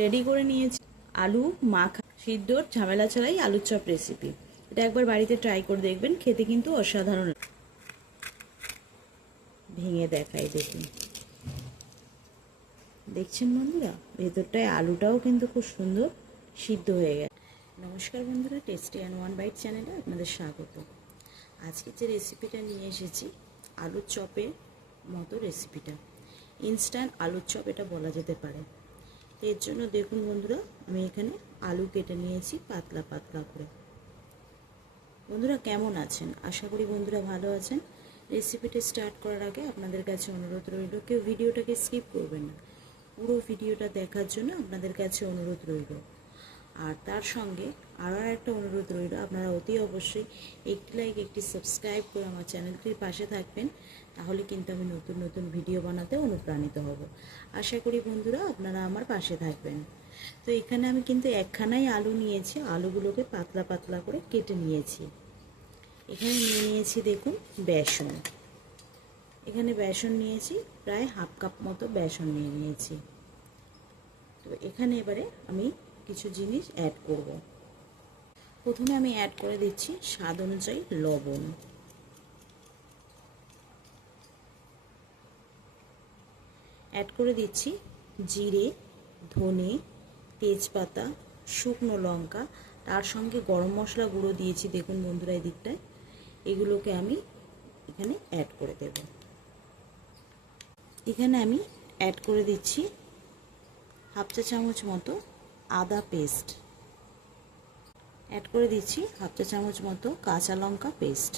Ready করে নিয়েছি। আলু, মাখা সিদ্ধর ঝামেলা ছাড়াই আলুর চপ রেসিপি এটা একবার বাড়িতে ট্রাই করে দেখবেন, খেতে কিন্তু অসাধারণ ভেঙে দেখাই দেখুন দেখছেন বন্ধুরা? ভেতরটায় আলুটাও কিন্তু খুব সুন্দর সিদ্ধ হয়ে গেছে। নমস্কার বন্ধুরা টেস্টি অ্যান্ড ওয়ান বাইট চ্যানেলে আপনাদের স্বাগত। আজকে যে রেসিপিটা নিয়ে এসেছি, আলুর চপের মতো রেসিপিটা ইনস্ট্যান্ট আলুর চপ এটা বলা যেতে পারে। এর জন্য দেখুন বন্ধুরা, আমি এখানে আলু কেটে নিয়েছি পাতলা পাতলা করে। বন্ধুরা কেমন আছেন? আশা করি বন্ধুরা ভালো আছেন। রেসিপিটা স্টার্ট করার আগে আপনাদের কাছে অনুরোধ রইল, কেউ ভিডিওটাকে স্কিপ করবেন না। পুরো ভিডিওটা দেখার জন্য আপনাদের কাছে অনুরোধ রইল। আর তার সঙ্গে আরও একটা অনুরোধ রইল, আপনারা অতি অবশ্যই একটি লাইক একটি সাবস্ক্রাইব করে আমার চ্যানেলটির পাশে থাকবেন, তাহলে কিন্তু আমি নতুন নতুন ভিডিও বানাতে অনুপ্রাণিত হব। আশা করি বন্ধুরা আপনারা আমার পাশে থাকবেন। তো এখানে আমি কিন্তু একখানাই আলু নিয়েছি, আলুগুলোকে পাতলা পাতলা করে কেটে নিয়েছি। এখানে নিয়ে নিয়েছি দেখুন বেসন। এখানে বেসন নিয়েছি, প্রায় হাফ কাপ মতো বেসন নিয়ে নিয়েছি। তো এখানে এবারে আমি কিছু জিনিস অ্যাড করব। প্রথমে আমি অ্যাড করে দিচ্ছি স্বাদ অনুযায়ী লবণ। অ্যাড করে দিচ্ছি জিরে, ধনে, তেজপাতা, শুকনো লঙ্কা, তার সঙ্গে গরম মশলা গুঁড়ো দিয়েছি, দেখুন বন্ধুরা এই দিকটায়। এগুলোকে আমি এখানে অ্যাড করে দেব। এখানে আমি অ্যাড করে দিচ্ছি হাফ চা চামচ মতো আদা পেস্ট। অ্যাড করে দিচ্ছি হাফ চা চামচ মতো কাঁচা লঙ্কা পেস্ট।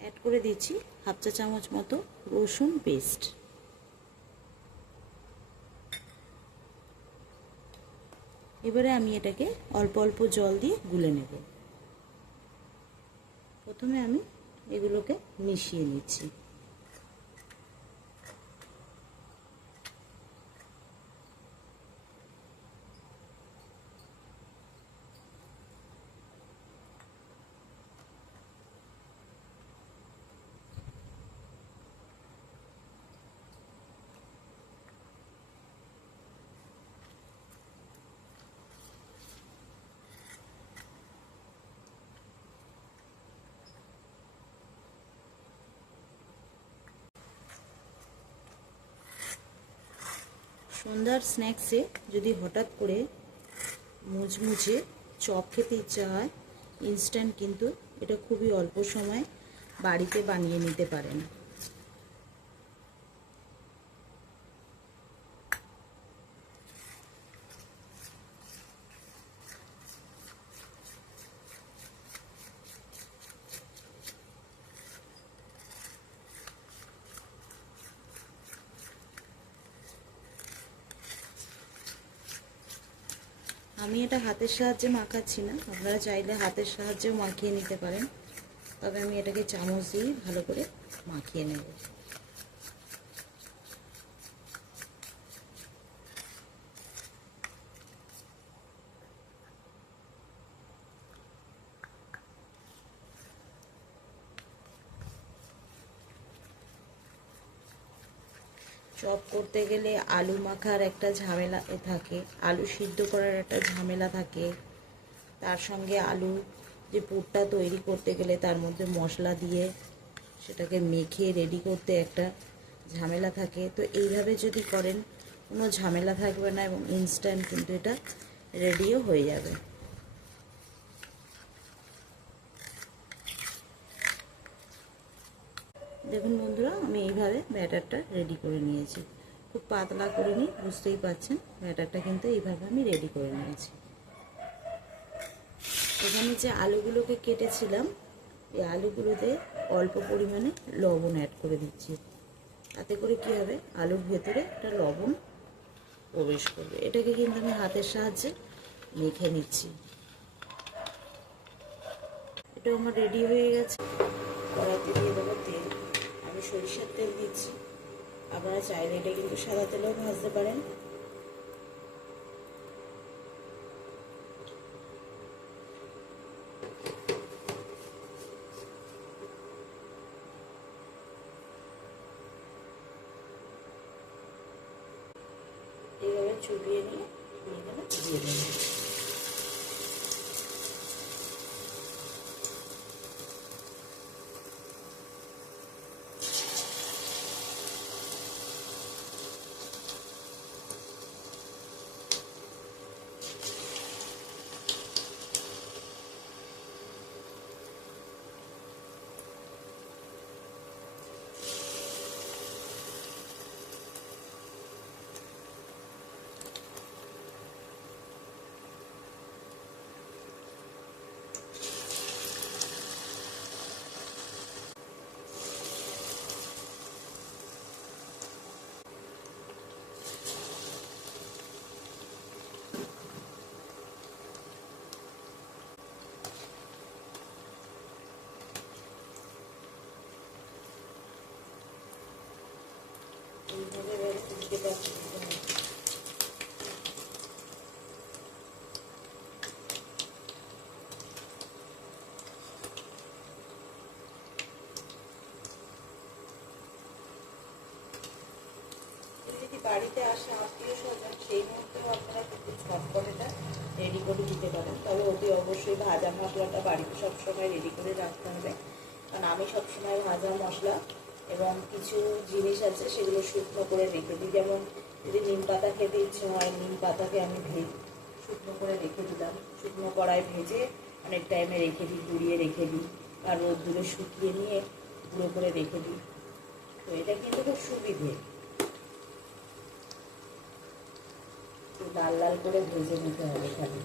অ্যাড করে দিচ্ছি হাফ চা চামচ মতো রসুন পেস্ট। এবারে আমি এটাকে অল্প অল্প জল দিয়ে গুলে নেব। প্রথমে আমি এগুলোকে মিশিয়ে নিচ্ছি। সন্ধ্যার স্ন্যাক্সে যদি হঠাৎ করে মুচমুচে চপ খেতে ইচ্ছা হয় ইনস্ট্যান্ট কিন্তু এটা খুবই অল্প সময় বাড়িতে বানিয়ে নিতে পারেন। আমি এটা হাতের সাহায্যে মাখাচ্ছি না। আপনারা চাইলে হাতের সাহায্যেও মাখিয়ে নিতে পারেন। তবে আমি এটাকে চামচ দিয়ে ভালো করে মাখিয়ে নেব। চপ করতে গেলে আলু মাখার একটা ঝামেলা থাকে, আলু সিদ্ধ করার একটা ঝামেলা থাকে। তার সঙ্গে আলু যে পুরটা তৈরি করতে গেলে তার মধ্যে মশলা দিয়ে সেটাকে মেখে রেডি করতে একটা ঝামেলা থাকে। তো এইভাবে যদি করেন, কোনো ঝামেলা থাকবে না এবং ইনস্ট্যান্ট কিন্তু এটা রেডিও হয়ে যাবে। দেখুন বন্ধুরা, আমি এইভাবে ব্যাটারটা রেডি করে নিয়েছি। খুব পাতলা করে নিই বুঝতেই পাচ্ছেন, ব্যাটারটা কিন্তু এইভাবে আমি রেডি করে নিয়েছি। এখানে যে আলুগুলোকে কেটেছিলাম, এই আলুগুলোতে অল্প পরিমাণে লবণ অ্যাড করে দিচ্ছি। তাতে করে কি হবে? আলুর ভেতরে একটা লবণ প্রবেশ করবে। এটাকে কিন্তু আমি হাতের সাহায্যে মেখে নিচ্ছি। এটা আমার রেডি হয়ে গেছে। দিয়ে দেবো আমি সরিষার তেল দিচ্ছি। আপনারা চাইলে এটা কিন্তু সাদা তেলেও ভাজতে পারেন। এইভাবে চুবিয়ে নিয়ে এখানে দিয়ে দেবো এইভাবে এবার ফুলকে দেওয়া শুরু করতে হবে। কেউ যদি বাড়িতে আসে আত্মীয় স্বজন সেই মুহূর্তেও আপনারা কিন্তু ঝটপট এটা রেডি করে দিতে পারেন। তবে অতি অবশ্যই ভাজা মশলাটা বাড়িতে সবসময় রেডি করে রাখতে হবে। কারণ আমি সবসময় ভাজা মশলা এবং কিছু জিনিস আছে সেগুলো শুকনো করে রেখে দিই। যেমন যদি নিম পাতা খেতে ইচ্ছে হয়, নিম পাতাকে আমি ভেজে শুকনো করে রেখে দিলাম। শুকনো কড়াই ভেজে অনেক টাইমে রেখে দিই, গুঁড়িয়ে রেখে দিই আর রোদ্দুরে শুকিয়ে নিয়ে গুঁড়ো করে রেখে দিই। তো এটা কিন্তু খুব সুবিধে একটু লাল লাল করে ভেজে নিতে হবে খালি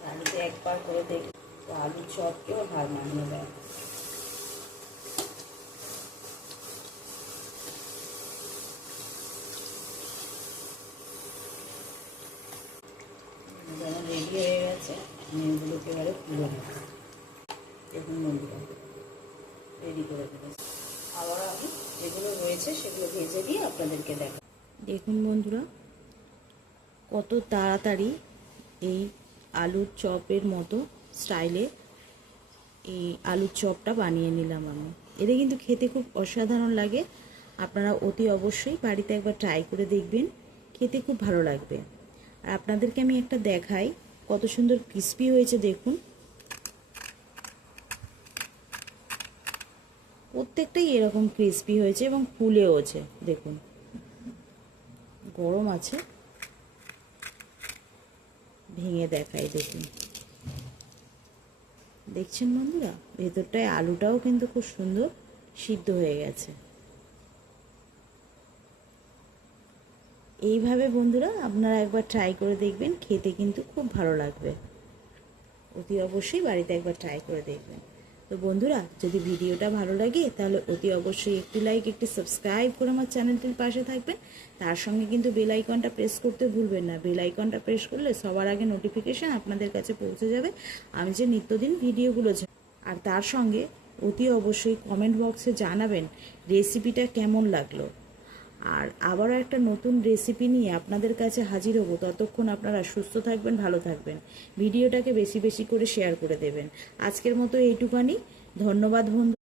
বাড়িতে একবার করে দেখি আলু চপকেও হার মানিয়ে দেয় যেমন রেডি হয়ে গেছে আমি এগুলোকে এবারে তুলে নেব দেখুন বন্ধুরা রেডি করে ফেলেছি আবার আমি রয়েছে সেগুলো ভেজে দিয়ে আপনাদেরকে দেখা দেখুন বন্ধুরা, কত তাড়াতাড়ি এই আলুর চপের মতো স্টাইলে এই আলুর চপটা বানিয়ে নিলাম আমি। এটা কিন্তু খেতে খুব অসাধারণ লাগে। আপনারা অতি অবশ্যই বাড়িতে একবার ট্রাই করে দেখবেন, খেতে খুব ভালো লাগবে। আর আপনাদেরকে আমি একটা দেখাই, কত সুন্দর ক্রিস্পি হয়েছে দেখুন। প্রত্যেকটাই এরকম ক্রিস্পি হয়েছে এবং ফুলেওছে, দেখুন। গরম আছে। ভেঙে দেখাই দেখুন। দেখছেন বন্ধুরা? ভেতরটায় আলুটাও কিন্তু খুব সুন্দর সিদ্ধ হয়ে গেছে। এইভাবে বন্ধুরা আপনারা একবার ট্রাই করে দেখবেন, খেতে কিন্তু খুব ভালো লাগবে। অতি অবশ্যই বাড়িতে একবার ট্রাই করে দেখবেন। তো বন্ধুরা, যদি ভিডিওটা ভালো লাগে, তাহলে অতি অবশ্যই একটি লাইক একটি সাবস্ক্রাইব করে আমার চ্যানেলটির পাশে থাকবেন। তার সঙ্গে কিন্তু বেল আইকনটা প্রেস করতে ভুলবেন না। বেল আইকনটা প্রেস করলে সবার আগে নোটিফিকেশান আপনাদের কাছে পৌঁছে যাবে। আমি যে নিত্যদিন ভিডিওগুলো আর তার সঙ্গে অতি অবশ্যই কমেন্ট বক্সে জানাবেন রেসিপিটা কেমন লাগল। আর আবারও একটা নতুন রেসিপি নিয়ে আপনাদের কাছে হাজির হব। ততক্ষণ আপনারা সুস্থ থাকবেন, ভালো থাকবেন। ভিডিওটাকে বেশি বেশি করে শেয়ার করে দেবেন। আজকের মতো এইটুকানি ধন্যবাদ বন্ধু